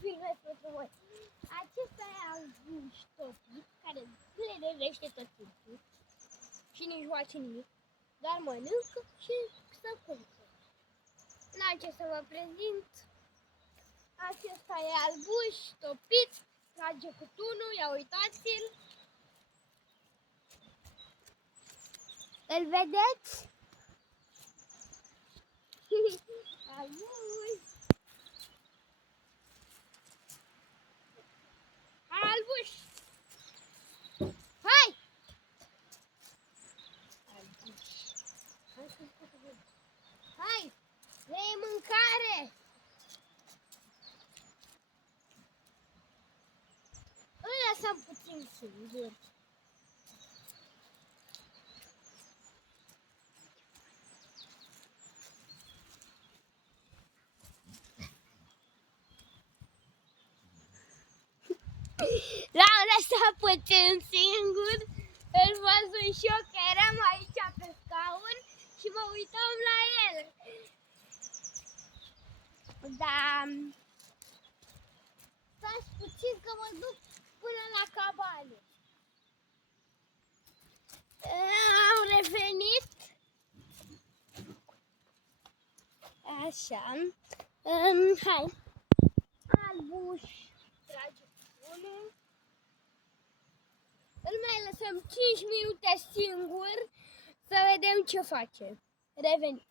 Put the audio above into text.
filmez pentru voi. Acesta e un ștopit care plenevește tot timpul și nici face nimic, doar mănâncă și stă culcă. La ce să vă prezint? Acesta e albuș, topit, trage cu tunul, ia uitați-l. Îl vedeți? Albuș! Albuș! Hai! Albuș! Hai! Vrei mâncare! Îl lăsăm puțin singur. L-am lăsat puțin singur. Îl văzut și eu că eram aici pe scaun și mă uitam la el. Da. Stați puțin că mă duc până la cabană. Am revenit. Așa. Hai. Albuș. Trage unul. Îl mai lăsăm 5 minute singur să vedem ce face. Revenim.